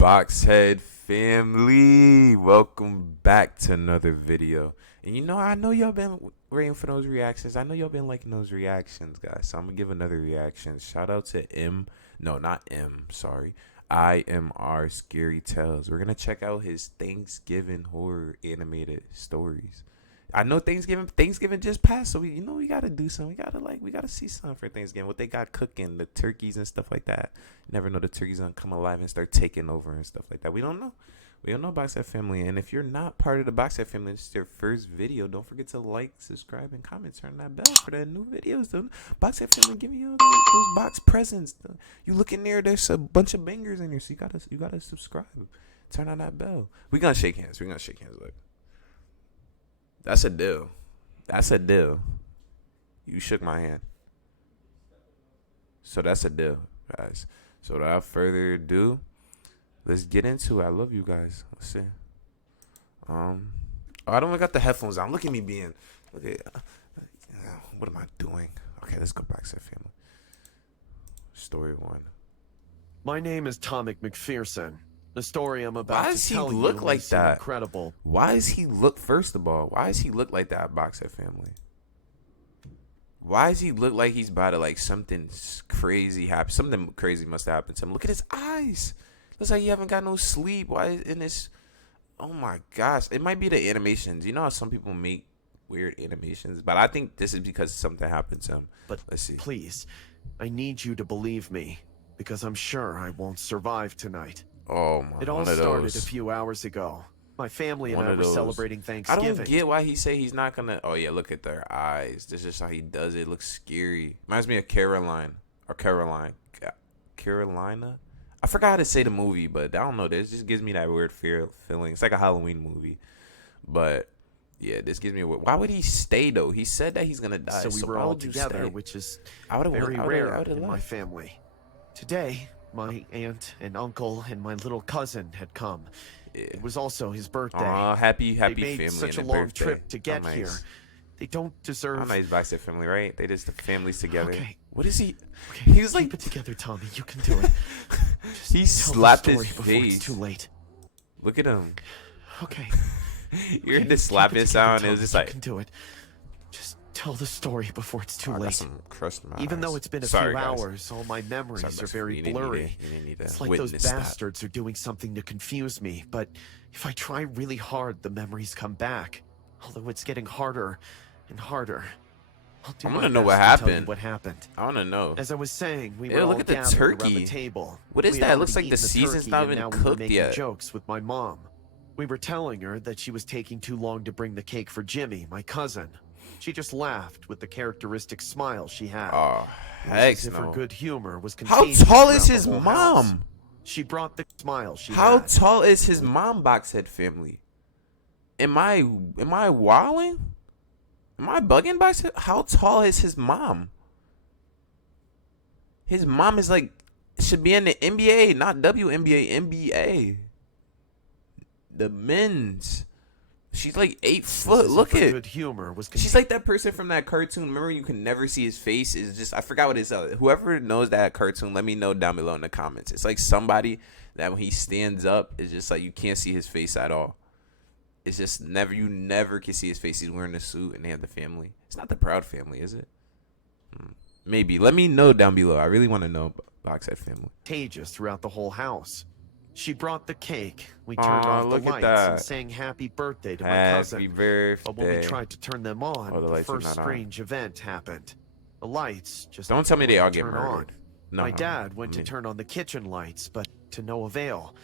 Boxhead family, welcome back to another video. And I know y'all been waiting for those reactions. I know y'all been liking those reactions, guys. So I'm gonna give another reaction. Shout out to IMR Scary Tales. We're gonna check out his Thanksgiving horror animated stories. I know Thanksgiving just passed, so we gotta do something. We gotta see something for Thanksgiving. What they got cooking, the turkeys and stuff like that. You never know, the turkeys gonna come alive and start taking over and stuff like that. We don't know. We don't know Boxhead family. And if you're not part of the Boxhead family, it's your first video. Don't forget to like, subscribe, and comment. Turn that bell for the new videos. The Boxhead family, give me all those box presents. You look in there, there's a bunch of bangers in here, so you gotta subscribe. Turn on that bell. We gonna shake hands. Look. That's a deal. You shook my hand. So that's a deal, guys. So without further ado, let's get into it. I love you guys. Let's see. I don't got the headphones on. Look at me what am I doing? Okay, let's go back to the family. Story 1. My name is Tommy McPherson. The story I'm about to tell you look like that? Incredible. Why does he look, first of all, why does he look like that, Boxhead family? Why does he look like he's about to, like, something crazy happen? Something crazy must have happened to him. Look at his eyes. Looks like he haven't got no sleep. Why is in this? Oh my gosh. It might be the animations. You know how some people make weird animations? But I think this is because something happened to him. But let's see. Please, I need you to believe me, because I'm sure I won't survive tonight. Oh my! It all started a few hours ago. My family and I were celebrating Thanksgiving. I don't get why he say he's not gonna. Oh yeah, look at their eyes. This is how he does it. It looks scary. Reminds me of Carolina. I forgot how to say the movie, but I don't know. This just gives me that weird feeling. It's like a Halloween movie, but yeah, this gives me a weird. Why would he stay though? He said that he's gonna die. So we were all together, which is very rare in my family. Today, my aunt and uncle and my little cousin had come. Yeah. It was also his birthday. Happy they made family. Such a long trip to get here. They don't deserve. I'm nice Boxhead family, right? They just the families together. Okay. What is he? Okay. He was like, keep it together, Tommy. You can do it. He slapped his face. It's too late. Look at him. Okay. You heard the slapping sound. It was just like. You can do it. Just tell the story before it's too I got late. some crust in my Even eyes. though it's been a few hours, all my memories are very blurry. It's like those bastards are doing something to confuse me. But if I try really hard, the memories come back. Although it's getting harder and harder. I'm gonna know what happened. I wanna know. As I was saying, we were all look at the gathered turkey. around the table. What is that? It looks like the season's not even cooked yet. Jokes with my mom. We were telling her that she was taking too long to bring the cake for Jimmy, my cousin. She just laughed with the characteristic smile she had. Oh, heck as if her good humor was How contagious tall is his throughout the whole mom? house. She brought the smile she How had. tall is his mom, Boxhead family? Am I wilding? Am I bugging, Boxhead? How tall is his mom? His mom is like, should be in the NBA, not WNBA, NBA. The men's. She's like 8 foot. Look at. Good humor was she's like that person from that cartoon. Remember, you can never see his face. Is just I forgot what it is. Whoever knows that cartoon, let me know down below in the comments. It's like somebody that when he stands up, it's just like you can't see his face at all. It's just you never can see his face. He's wearing a suit and they have the family. It's not the Proud Family, is it? Maybe. Let me know down below. I really want to know Boxhead family. Contagious throughout the whole house. She brought the cake. We turned off the lights and sang happy birthday to my cousin. Happy birthday. But when we tried to turn them on, the first strange event happened. The lights just don't tell me they all get murdered. on. No, my dad went to turn on the kitchen lights, but to no avail.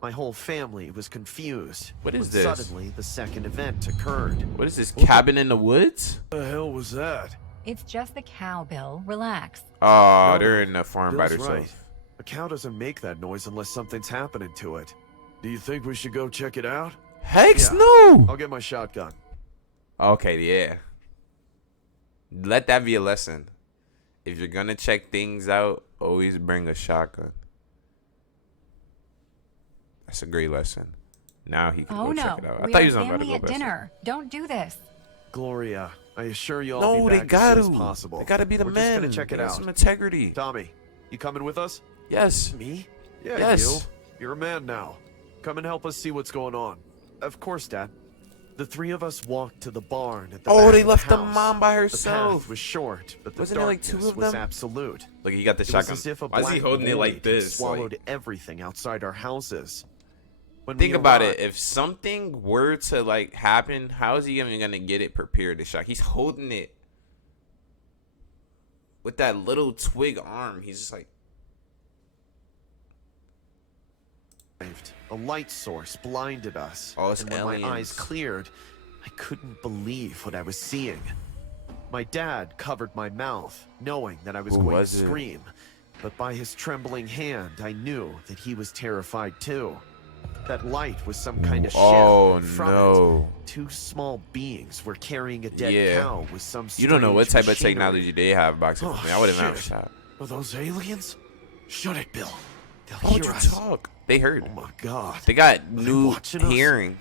My whole family was confused. What is this? Suddenly, the second event occurred. What is this? Cabin in the woods? What the hell was that? It's just the cow, Bill. Relax. Oh, they're in the farm by themselves. Right. A cow doesn't make that noise unless something's happening to it. Do you think we should go check it out? Heck no! I'll get my shotgun. Okay, yeah. Let that be a lesson. If you're gonna check things out, always bring a shotgun. That's a great lesson. Now he can go check it out. I thought he was about to go at dinner. Don't do this. Gloria, I assure you I'll be back as soon as possible. They gotta be the men. Just gonna check it out. Some integrity. Tommy, you coming with us? Yes. Me? Yeah, yes. You. You're a man now. Come and help us see what's going on. Of course, Dad. The three of us walked to the barn at the back they of left the house. mom by The herself. path was short, but the Wasn't there like darkness two of was them? absolute. Look, he got the It was shotgun. as if a Why is he black holding it like void this? swallowed Like, everything outside our houses. When think we about arrived- it. If something were to like happen, how is he even gonna get it prepared to shock? He's holding it with that little twig arm. He's just like, a light source blinded us, oh, it's and when aliens. my eyes cleared, I couldn't believe what I was seeing. My dad covered my mouth, knowing that I was Who going was to it? scream, but by his trembling hand, I knew that he was terrified too. That light was some kind of ship. Oh, and from no. it, two small beings were carrying a dead Yeah. cow with some You don't know what type strange of technology machinery. they have back then. Oh, I wouldn't have a shit. shot. Are those aliens? Shut it, Bill. They'll Why would hear you us. talk? They heard. Oh my God. They got they new watching us? hearing.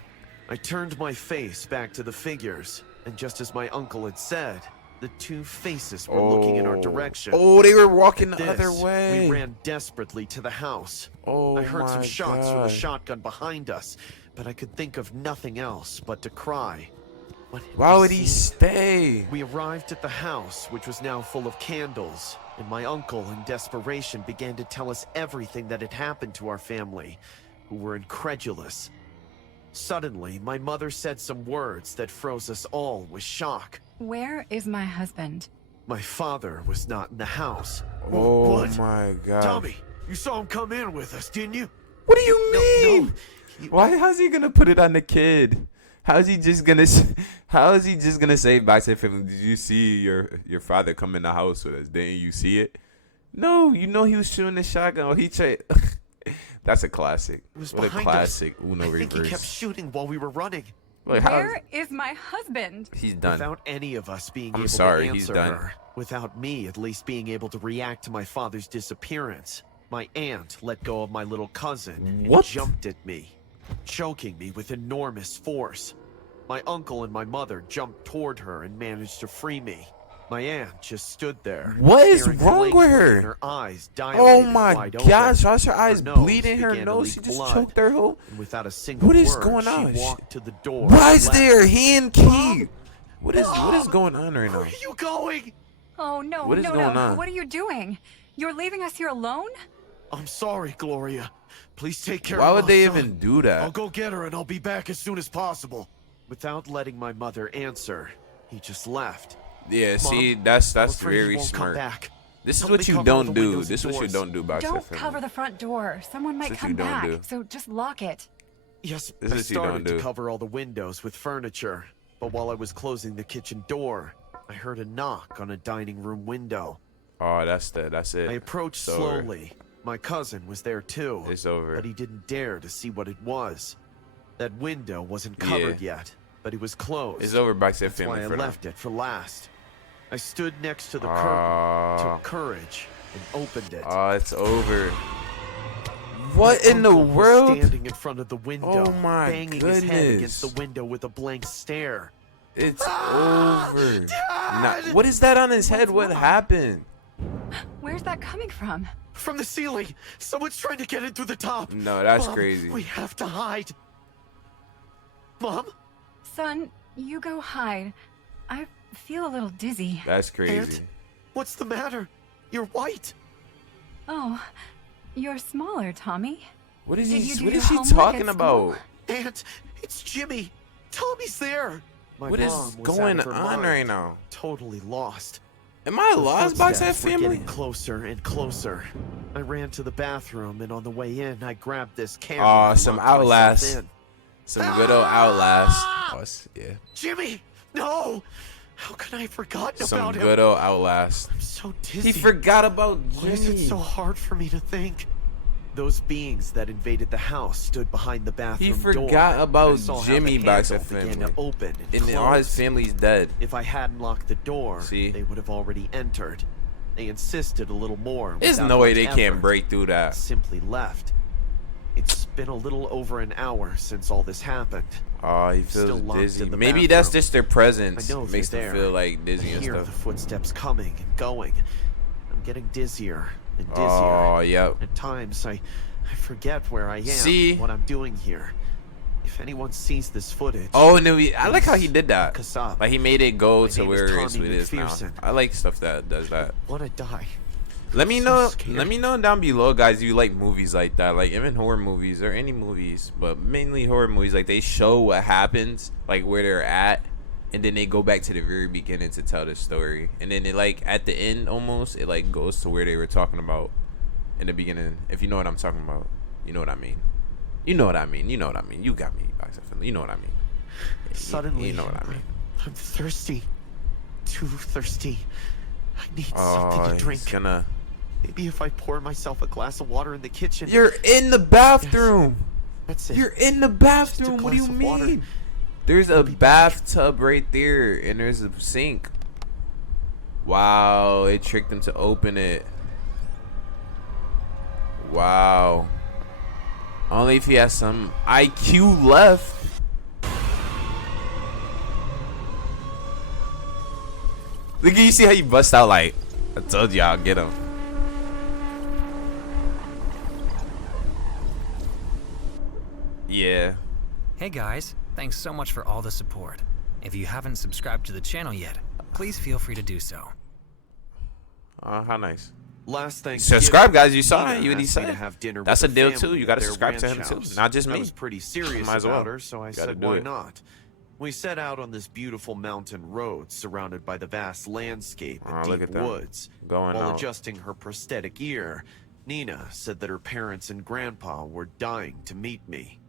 I turned my face back to the figures, and just as my uncle had said, the two faces were looking in our direction. Oh, they were walking the This, other way. We ran desperately to the house. Oh, I heard some my shots from the God. shotgun behind us, but I could think of nothing else but to cry. What had Why we would he seen? stay? We arrived at the house, which was now full of candles, and my uncle, in desperation, began to tell us everything that had happened to our family, who were incredulous. Suddenly, my mother said some words that froze us all with shock. Where is my husband? My father was not in the house. Oh What? my God. Tommy, you saw him come in with us, didn't you? What do you mean? No. How's he gonna put it on the kid? How's he just gonna say back to him? Did you see your father come in the house with us? Didn't you see it? No, you know he was shooting the shotgun. Oh, he tried. That's a classic. It was What a behind classic us. Uno I think he kept reverse. shooting while we were running. Look, how's- Where is my husband? he's done. Without any of us being I'm able sorry, to he's answer done. her, without me at least being able to react to my father's disappearance, my aunt let go of my little cousin What? and jumped at me, choking me with enormous force. My uncle and my mother jumped toward her and managed to free me. My aunt just stood there. What is staring wrong with blankly, her? and her eyes Oh dilated my wide gosh, open. why's her eyes nose bleeding? Her began to nose, leak she just blood. choked her whole. And without a single What is word, going on? she walked to the door. Why and is left. there a hand key? What is going on right Where now? are you going? Oh, no, What is no, going no. on? What are you doing? You're leaving us here alone? I'm sorry, Gloria. Please take care Why of would my they son. even do that? I'll go get her and I'll be back as soon as possible. Without letting my mother answer, he just left. Yeah, Mom, see, that's I'm afraid he very won't come smart. back. This is Help what me you cover all don't the do. windows This is and what you doors. don't do, Box Don't FM. cover the front door. Someone might That's what you come don't back. do. So just lock it. Yes, This I is what you don't started to do. cover all the windows with furniture, but while I was closing the kitchen door, I heard a knock on a dining room window. Oh, that's it. I approached It's over. slowly. My cousin was there too. It's over. But he didn't dare to see what it was. That window wasn't covered yet, but it was closed. It's over, Box That's FM. why I for now. left it for last. I stood next to the curtain, took Oh, courage, and opened it. it's over. What My in the uncle was world? standing in front of the window, Oh my banging his head goodness. against the window with a blank stare. It's over. Dad! Nah, what is that on his head? What wrong? happened? Where's that coming from? From the ceiling! Someone's trying to get in through the top! No, that's Mom, crazy. We have to hide! Mom? Son, you go hide. I feel a little dizzy. That's crazy. Aunt? What's the matter? You're white! Oh, you're smaller, Tommy. What is Did he? you do What your is she homework talking at about? school? Aunt, it's Jimmy! Tommy's there! My What is mom was going out of her on mind, right now? Totally lost. Am I The lost, Box That footsteps were family? getting closer and closer. I ran to the bathroom, and on the way in, I grabbed this camera. Aw, and some locked myself Outlast. in. Some good old Outlast. Oh, yeah. Jimmy, no! How could I have forgotten Some about good him? old Outlast. I'm so dizzy. He forgot about Why is it Jimmy. so hard for me to think? Those beings that invaded the house stood behind the bathroom door. forgot and I about saw how Jimmy the Box handle FM. began to open and And all his close. family's dead. If I hadn't locked the door, See? they would have already entered. They insisted a little more. There's without no way much they can't effort. break through that. Simply left. It's been a little over an hour since all this happened. Oh, he still feels locked dizzy. in the Maybe that's bathroom. just their presence. I know Makes they're them there. feel like I dizzy and hear the stuff. footsteps coming and going. I'm getting dizzier and dizzier. Oh, yep. At times, I I forget where I am and what I'm doing here. If anyone sees this footage... Oh, and I like how he did that. Kasab. Like, he made it go My to name where is it is now. I like stuff that does that. I want to die. Let me know. Let me know down below, guys. If you like movies like that, like even horror movies or any movies, but mainly horror movies. Like they show what happens, like where they're at, and then they go back to the very beginning to tell the story, and then it like at the end almost it like goes to where they were talking about in the beginning. If you know what I'm talking about, you know what I mean. You know what I mean. You know what I mean. You got me. You know what I mean. Suddenly, you know what I mean. I'm thirsty. Too thirsty. I need something to drink. Maybe if I pour myself a glass of water in the kitchen. You're in the bathroom. Yes, that's it. You're in the bathroom. What do you mean? Water. There's a bathtub right there, and there's a sink. Wow, it tricked him to open it. Wow. Only if he has some IQ left. Look at you, see how you bust out like, I told you I'll get him. Yeah. Hey guys, thanks so much for all the support. If you haven't subscribed to the channel yet, please feel free to do so. How nice. Last thing. Subscribe, guys. You saw it. You what he said. That's a deal too. You got to subscribe to him too, not just me. I was pretty serious about her, so I said, why not? We set out on this beautiful mountain road surrounded by the vast landscape and deep woods. While adjusting her prosthetic ear, Nina said that her parents and grandpa were dying to meet me.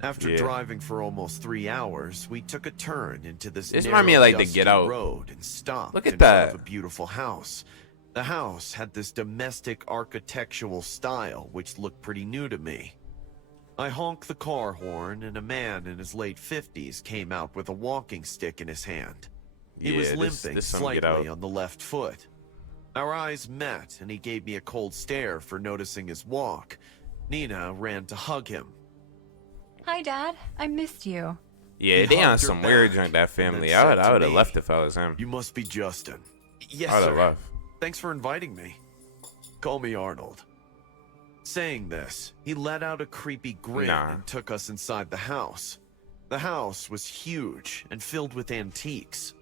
After driving for almost 3 hours, we took a turn into this narrow, dusty road and stopped in front of a beautiful house. The house had this domestic architectural style which looked pretty new to me. I honked the car horn, and a man in his late 50s came out with a walking stick in his hand. He was limping slightly on the left foot. Our eyes met, and he gave me a cold stare for noticing his walk. Nina ran to hug him. Hi, Dad. I missed you. Yeah, they on some weird joint, that family. I would have left if I was him. You must be Justin. Yes, I would have left. Thanks for inviting me. Call me Arnold. Saying this, he let out a creepy grin and took us inside the house. The house was huge and filled with antiques.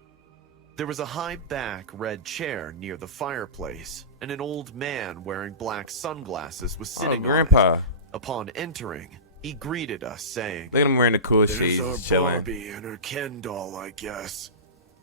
There was a high-back red chair near the fireplace, and an old man wearing black sunglasses was sitting on it. Upon entering, he greeted us, saying, "Look at him wearing the cool shades, chilling." Barbie and her Ken doll, I guess.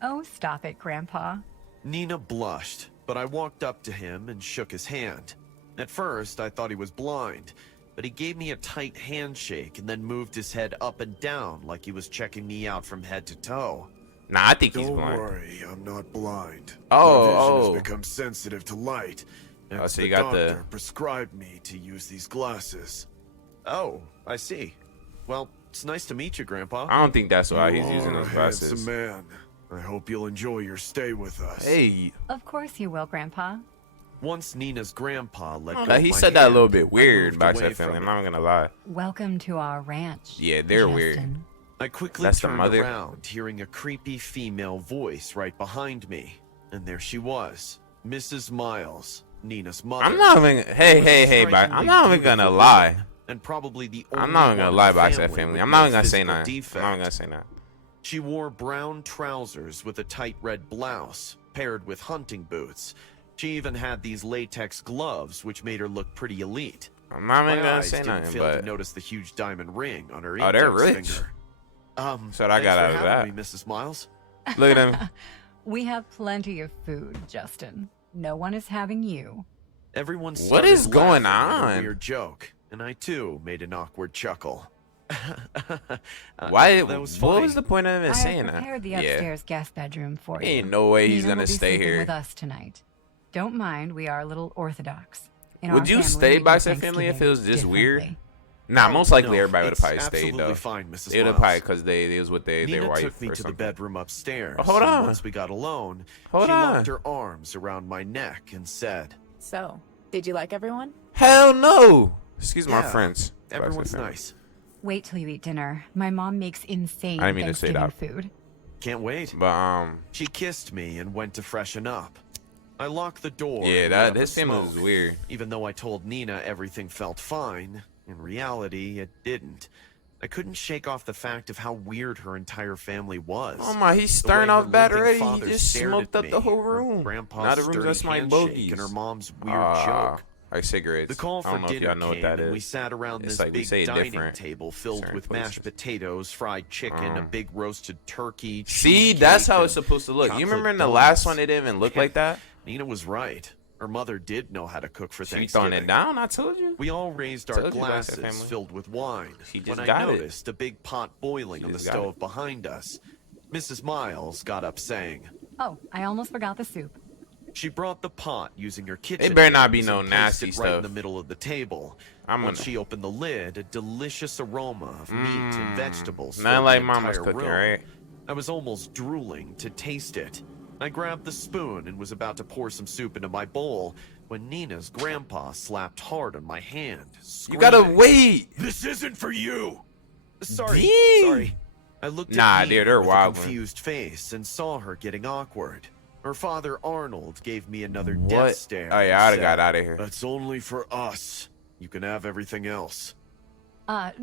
Oh, stop it, Grandpa. Nina blushed, but I walked up to him and shook his hand. At first, I thought he was blind, but he gave me a tight handshake and then moved his head up and down like he was checking me out from head to toe. Nah, I think he's blind. Don't worry, I'm not blind. Oh, My vision has become sensitive to light, and so the you got doctor prescribed me to use these glasses. Oh, I see. Well, it's nice to meet you, Grandpa. I don't think that's why he's using You those are a glasses. handsome man. I hope you'll enjoy your stay with us. Hey. Of course you will, Grandpa. Once Nina's grandpa let go He of my said that a hand, little bit weird, I moved Box away that family. from I'm not gonna lie. Welcome to our ranch. Yeah, they're Justin. weird. I quickly That's the turned mother. around, hearing a creepy female voice right behind me. And there she was, Mrs. Miles, Nina's mother. I'm not even. Hey, Box. I'm not even gonna lie. And probably the only I'm not even gonna lie, Box that family family. with I'm no not even gonna say physical that. I'm defect. not even gonna say that. She wore brown trousers with a tight red blouse, paired with hunting boots. She even had these latex gloves, which made her look pretty elite. I'm not even My gonna eyes say didn't nothing, fail but to notice the huge diamond ring on her Oh, they're index rich. finger. So I got out of that. Me, Mrs. Miles. Look at him. We have plenty of food, Justin. No one is having you. Everyone What is started going laughing at a on? weird joke, and I too made an awkward chuckle. Why? That was What funny. was the point of him saying I that? prepared the upstairs guest bedroom for you. Ain't no way he's Nina gonna will be stay sleeping here. with us tonight. Don't mind, we are a little orthodox. In Would our you family, stay we do by that family if it was Thanksgiving just weird? differently. Nah, most likely No, everybody would have it's probably stayed absolutely though. fine, Mrs. They would have Miles. probably because they was with their Nina wife took me or to the something. bedroom upstairs. Hold and on. Once we got alone, Hold she on. locked her arms around my neck and said, So, did you like everyone? Hell no! Excuse my Yeah, French. everyone's nice. Wait till you eat dinner. My mom makes insane I didn't mean to say Thanksgiving food. Can't wait. But She kissed me and went to freshen up. I locked the door. Yeah, and that lit up this a family was smoke. weird. Even though I told Nina everything felt fine, in reality, it didn't. I couldn't shake off the fact of how weird her entire family was. Oh my, he's The way starting her off bad limping already. He father just stared smoked at up the me, whole her room. grandpa's Now the room's sturdy just my handshake, bogeys. and her mom's weird joke. Like cigarettes. The call I for don't know if dinner y'all know what came, that and we is. sat around It's this like we big say it dining different table filled certain with places. mashed potatoes, fried chicken, a big roasted turkey. See, cheesecake, that's how and it's supposed to look. You chocolate remember in the donuts. last one, it didn't even look like that? Nina was right. Her mother did know how to cook for She Thanksgiving. throwing it down, I told you. We all raised our Told you about that glasses family. filled with wine She just when I got it. noticed a big pot boiling She on the just got stove it. behind us. Mrs. Miles got up saying, Oh, I almost forgot the soup. she brought the pot using her kitchen. It better not be hands no and placed nasty it right in stuff. the middle of the table. I'm Once gonna- she opened the lid, a delicious aroma of meat and vegetables Not filled like the mama's entire cooking, room. right? I was almost drooling to taste it. I grabbed the spoon and was about to pour some soup into my bowl when Nina's grandpa slapped hard on my hand. You gotta screaming, wait. This isn't for you. Sorry, Dang. sorry. I looked at Nah, Nina dude, they're with wild, a man. confused face and saw her getting awkward. Her father Arnold gave me another death What? stare. Oh yeah, and I'd have said, got out of here. That's only for us. You can have everything else.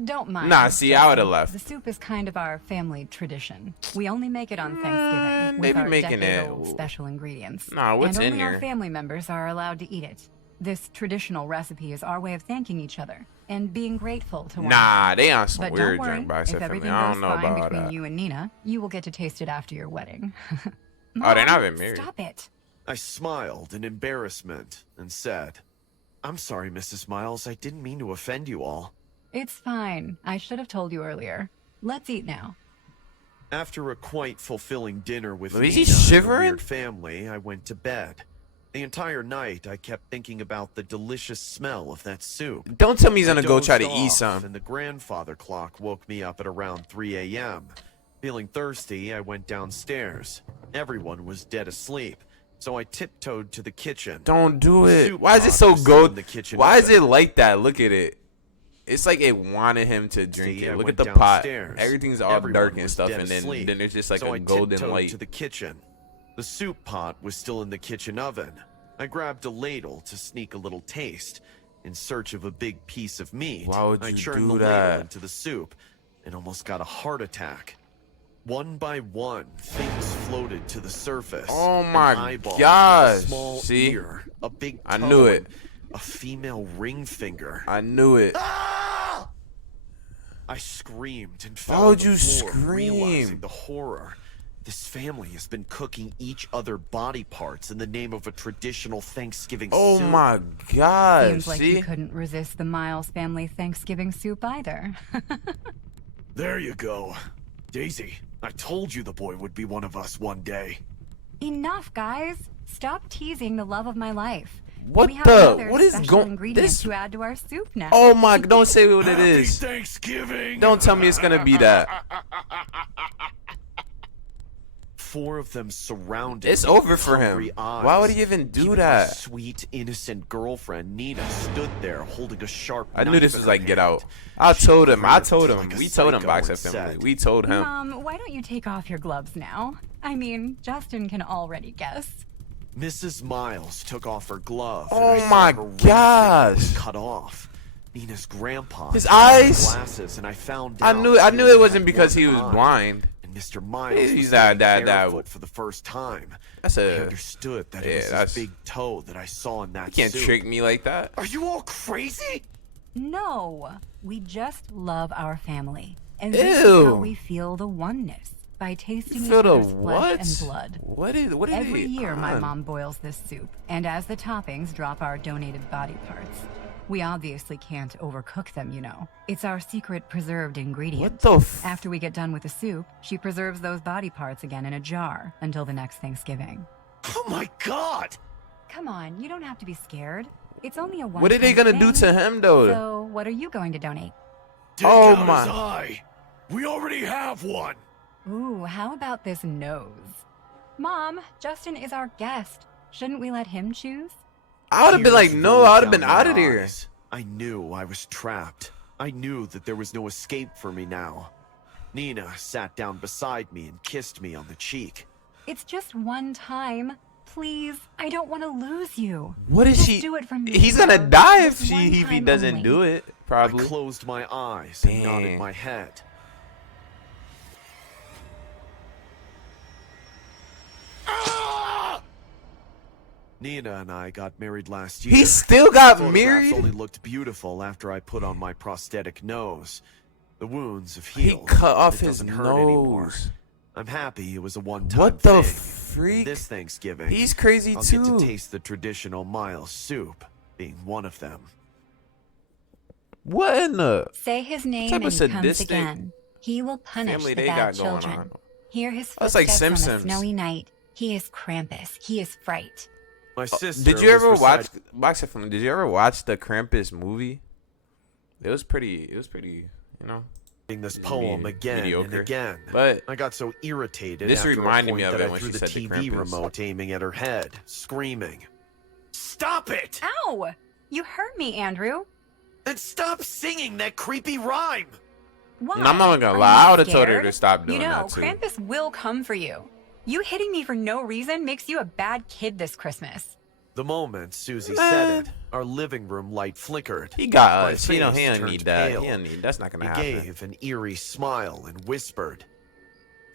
Don't mind. Nah, see, I would've Justin. left. The soup is kind of our family tradition. We only make it on Thanksgiving they with be our making decade-old it- special ingredients. Nah, what's and in only our here? family members are allowed to eat it. This traditional recipe is our way of thanking each other and being grateful to one Nah, another. they on some But weird don't worry, drink by if family. everything I goes don't know fine about between that. you and Nina, you will get to taste it after your wedding. Oh, they're not Mom, even married. Stop it. I smiled in embarrassment and said, I'm sorry, Mrs. Miles. I didn't mean to offend you all. It's fine. I should have told you earlier. Let's eat now. After a quite fulfilling dinner with Is Nina he and her shivering? weird family, I went to bed. The entire night, I kept thinking about the delicious smell of that soup. Don't tell me he's I gonna go try to dozed eat off, some. And the grandfather clock woke me up at around 3 a.m. Feeling thirsty, I went downstairs. Everyone was dead asleep, so I tiptoed to the kitchen. Don't do The it. soup Why is it pot so was still in gold? the kitchen Why is oven. it like that? Look at it. It's like it wanted him to drink See, it. I Look went at the pot. downstairs. Everything's all Everyone dark and was stuff, dead and then asleep, there's just like so a I golden tiptoed light. to the kitchen. The soup pot was still in the kitchen oven. I grabbed a ladle to sneak a little taste. In search of a big piece of meat, Why would I you churned do the that? ladle into the soup and almost got a heart attack. One by one, things floated to the surface. Oh An my eyeball, gosh. A small See? ear, a big toe, I knew it. and a female ring finger. I knew it. I screamed and fell Why on would the you floor, scream? realizing the horror. This family has been cooking each other body parts in the name of a traditional Thanksgiving Oh soup. my gosh. Seems like See? you couldn't resist the Miles family Thanksgiving soup either. There you go. Daisy, I told you the boy would be one of us one day. Enough, guys. Stop teasing the love of my life. What we have the- another what is special going- ingredient this- to add to our soup now. Oh my, don't say what it Happy is. Thanksgiving! Don't tell me it's gonna be that. 4 of them surrounded It's me over with for him. hungry eyes. Why would he even do Even that? My sweet, innocent girlfriend Nina stood there holding a sharp I knew knife this in was her like Get hand. Out. I She told him. gritted like a We told him psycho Box and Family. said, We told him. Mom, why don't you take off your gloves now? I mean, Justin can already guess. Mrs. Miles took off her glove. Oh and I my saw her ring finger gosh. was cut off. Nina's grandpa. His took off eyes? Glasses, and I found I out knew he it only wasn't had because one he was eye. blind. And Mr. Miles He's was that- standing that- barefoot for the first time. That's I a. understood that yeah, it was that's- his big toe that I saw in that You can't soup. trick me like that. Are you all crazy? No, we just love our family. And this is Ew. how we feel the oneness, by tasting each Feel the other's flesh and what? blood. What is Every it year, my on? mom boils this soup, and as the toppings drop our donated body parts. We obviously can't overcook them, you know. It's our secret preserved ingredient. What the f? After we get done with the soup, she preserves those body parts again in a jar until the next Thanksgiving. Oh my god! Come on, you don't have to be scared. It's only a one. What are they gonna do to him though? So, what are you going to donate? Take Oh out my- his eye. We already have one. Ooh, how about this nose? Mom, Justin is our guest. Shouldn't we let him choose? I would have been like, Tears no, rolled I would have been down out my of here. eyes. I knew I was trapped. I knew that there was no escape for me now. Nina sat down beside me and kissed me on the cheek. It's just one time. Please, I don't want to lose you. What is Just she? do it for me, He's gonna love. die if This one he time doesn't only. do it. I Probably. closed my eyes and nodded Damn. my head. Nina and I got married last year. He still got Photographs married. only looked beautiful after I put on my prosthetic nose. The wounds have He healed. cut off It his doesn't hurt anymore. nose. I'm happy it was a one-time What the thing. freak? This Thanksgiving, He's crazy I'll too. get to taste the traditional Miles soup, being one of them. What in the? Say his name type and of he comes sadistic again. He will punish family the they bad got going children. on? Hear his That's like footsteps on a Simpsons. snowy night. He is Krampus. He is fright. My sister Did you was ever watch? recite- Box it from. Did you ever watch the Krampus movie? It was pretty. You know. this poem again mediocre. and again. But I got so irritated this after reminded a me point of that it I when threw she the said the TV Krampus. remote aiming at her head, screaming, "Stop it! Ow! You hurt me, Andrew. And stop singing that creepy rhyme!" Why? I'm not gonna Are lie. you I would have told her scared? to stop doing You know, that too. Krampus will come for you. You hitting me for no reason makes you a bad kid this Christmas. The moment Susie Man. said it, our living room light flickered. He got My us. He don't face need turned that. pale. He don't need. That's not gonna He happen. gave an eerie smile and whispered,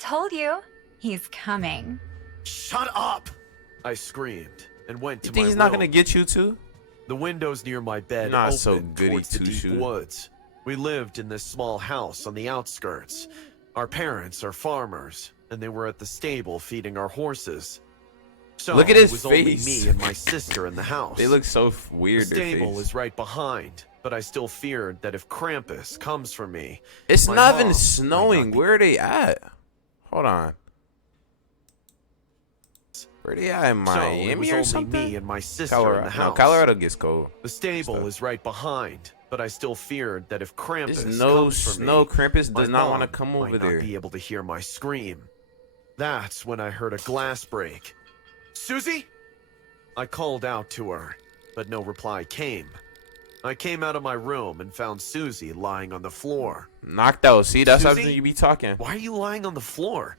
Told you. He's coming. "Shut up!" I screamed and went to You think my he's not room. gonna get you too? The windows near my bed Not opened so goody towards the deep two-shoe. woods. We lived in this small house on the outskirts. Our parents are farmers, and they were at the stable feeding our horses. So Look at his it was only face. me and my sister in the house. They look so weird. The their stable face. is right behind, but I still feared that if Krampus comes for me, It's my not mom even might snowing. not be- Where are they at? Hold on. Where they at in so it Miami was or only something? me and my sister Colorado. in the No, house. Colorado gets cold. The stable stuff. is right behind, but I still feared that if Krampus There's no comes for snow. me, Krampus my does not want to mom come might over not there. be able to hear my scream. That's when I heard a glass break. "Susie?" I called out to her, but no reply came. I came out of my room and found Susie lying on the floor. Knocked out. See, that's how Susie? you be talking. "Why are you lying on the floor?"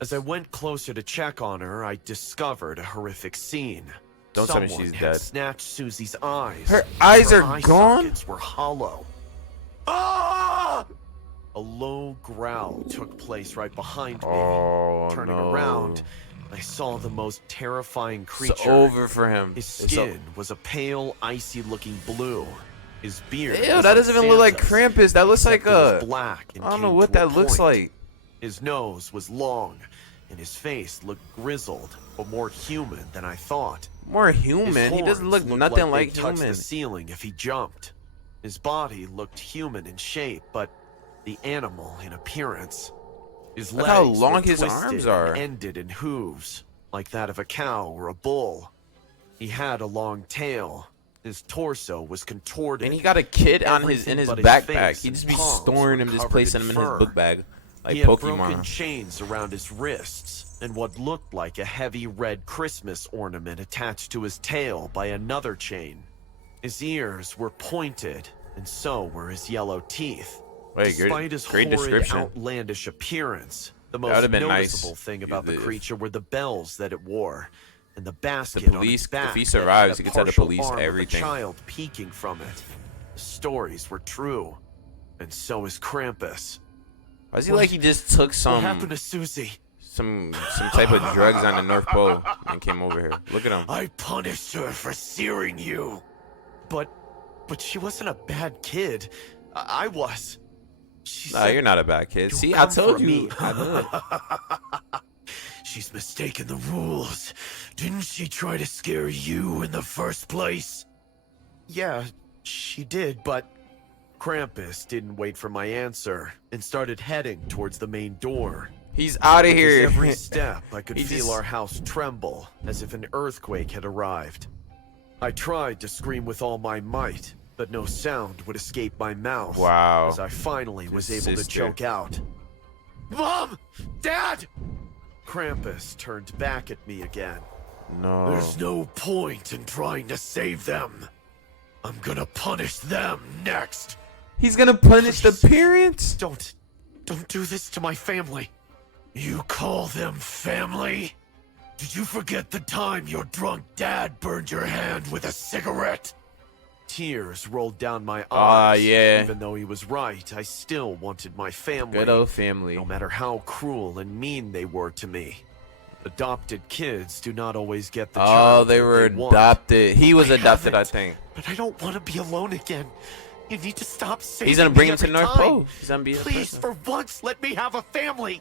As I went closer to check on her, I discovered a horrific scene. Don't tell me Someone she's had dead. snatched Susie's eyes. Her eyes Her are eye gone? sockets were hollow. Ah! A low growl took place right behind me. Oh Turning no. around, I saw the most terrifying It's creature. over for him. His It's skin was a pale, icy-looking blue. His beard. Ew, was that like doesn't even look like Santa's, Krampus. That looks like except it was a. black and I don't know came what to a that looks point. like. His nose was long, and his face looked grizzled, but more human than I thought. More His human. He doesn't horns look looked nothing like like they'd touch human. the ceiling if he jumped. His body looked human in shape, but the animal in appearance. His Look legs how long were his twisted arms and are. ended in hooves, like that of a cow or a bull. He had a long tail. His torso was contorted. And he got a kid on his in Everything his but his backpack. face He and just be palms storing were him, just covered placing in him in his fur. book bag like He had broken Pokemon. chains around his wrists and what looked like a heavy red Christmas ornament attached to his tail by another chain. His ears were pointed, and so were his yellow teeth. Wait, Despite his great horrid, description. outlandish appearance, the That most would've been noticeable nice thing about the if- creature were the bells that it wore, and the basket The on police- its if back he that survives, had he a could tell the partial police arm of a everything. child peeking from it. The stories were true, and so is Krampus. Why is he like he just took What happened some to Susie? some type of drugs on the North Pole and came over here? Look at him. I punished her for searing you. But she wasn't a bad kid. I was. She Nah, said, you're not a bad kid. "You'll See, I come told for you. me." I knew it. She's mistaken the rules. Didn't she try to scare you in the first place? Yeah, she did, but Krampus didn't wait for my answer and started heading towards the main door. He's out of With his here. every step, I could He feel just- our house tremble as if an earthquake had arrived. I tried to scream with all my might, but no sound would escape my mouth. Wow. As I finally was able to sister. choke out, "Mom! Dad!" Krampus turned back at me again. No. There's no point in trying to save them. I'm gonna punish them next. He's gonna punish the Please. parents. Don't do this to my family. You call them family? Did you forget the time your drunk dad burned your hand with a cigarette? Tears rolled down my Ah, eyes. yeah. Even though he was right, I still wanted my family. Good old family. No matter how cruel and mean they were to me. Adopted kids do not always get the child they that were they want. adopted. He was I adopted, I haven't, think. But I don't want to be alone again. You need to stop saying He's gonna bring him to every North time. Pole. He's gonna be a Please, person. for once, let me have a family.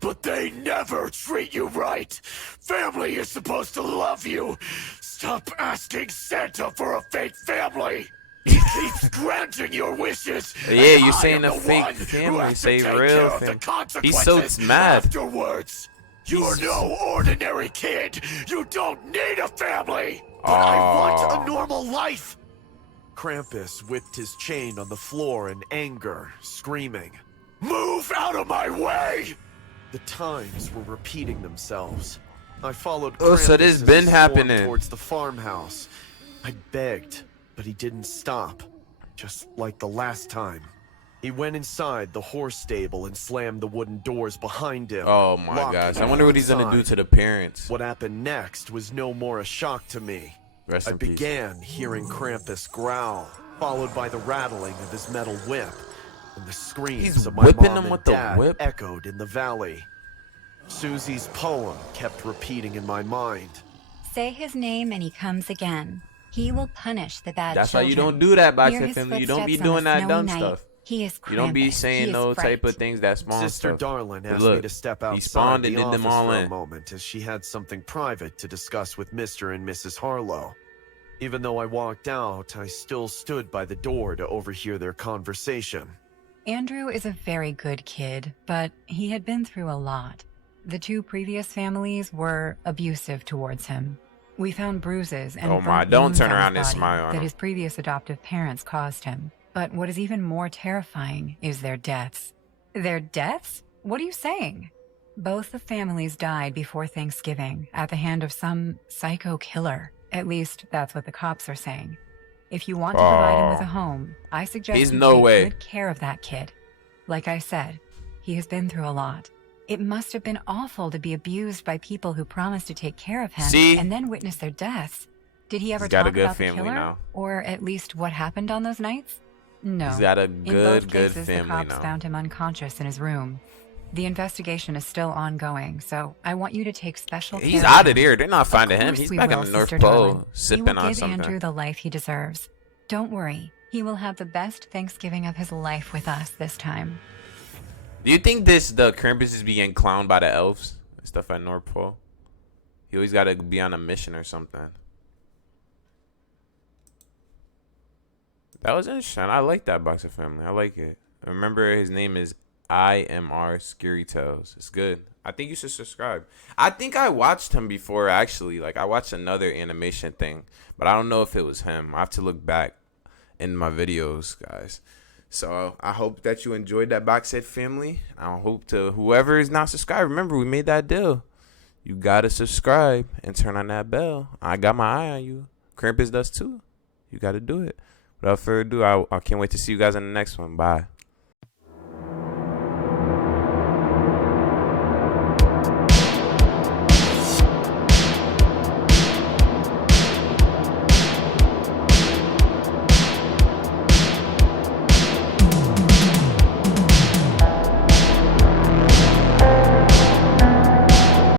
But they never treat you right. Family is supposed to love you. Stop asking Santa for a fake family. He keeps granting your wishes. Yeah, and you're I saying am a the fake one who family, has to say take real care of the family. He's so consequences mad. afterwards. You're no ordinary kid. You don't need a family. But I want a normal life. Krampus whipped his chain on the floor in anger, screaming. Move out of my way! The times were repeating themselves. I followed Oh, so Krampus this as he been swarmed happening. towards the farmhouse. I begged, but he didn't stop. Just like the last time. He went inside the horse stable and slammed the wooden doors behind him. Oh my locking gosh. I me wonder what he's gonna do inside. to the parents. What happened next was no more a shock to me. Rest I in peace. began hearing Krampus growl, followed by the rattling of his metal whip, and the screams He's of my whipping mom him and with the dad whip? echoed in the valley. Susie's poem kept repeating in my mind. Say his name and he comes again. He will punish the bad That's why children. you don't do that, Hear Boxing his family. You don't be footsteps on doing a that snowy dumb night. stuff. He is You don't be Krampus. saying He no is type fright. of things that small Sister stuff. Darlin But asked look, me to step outside spawned the and did office them all for a in. moment as she had something private to discuss with Mr. and Mrs. Harlow. Even though I walked out, I still stood by the door to overhear their conversation. Andrew is a very good kid, but he had been through a lot. The two previous families were abusive towards him. We found bruises and Oh my, burnt don't wounds turn on around his and body smile on that him. his previous adoptive parents caused him. But what is even more terrifying is their deaths. Their deaths? What are you saying? Both the families died before Thanksgiving at the hand of some psycho killer. At least that's what the cops are saying. If you want to provide him with a home, I suggest He's you no take way. good care of that kid. Like I said, he has been through a lot. It must have been awful to be abused by people who promised to take care of him See? and then witness their deaths. Did he ever He's got a talk good about the family killer? now. Or at least what happened on those nights? No. He's got a In good, both good cases, family the cops now. found him unconscious in his room. The investigation is still ongoing, so I want you to take special care He's of out him. of there. They're not Of finding him. course He's we back in will, the North Sister Pole, Darling. We sipping will on give something. Andrew the life he deserves. Don't worry, he will have the best Thanksgiving of his life with us this time. Do you think the Krampus is being clowned by the elves and stuff at North Pole? He always got to be on a mission or something. That was interesting. I like that Boxer family. I like it. Remember, his name is IMR Scary Tales. It's good. I think you should subscribe. I think I watched him before, actually. Like, I watched another animation thing, but I don't know if it was him. I have to look back in my videos, guys. So I hope that you enjoyed that Box Set family. I hope to whoever is not subscribed. Remember, we made that deal. You gotta subscribe and turn on that bell. I got my eye on you. Krampus does too. You gotta do it. Without further ado, I can't wait to see you guys in the next one. Bye.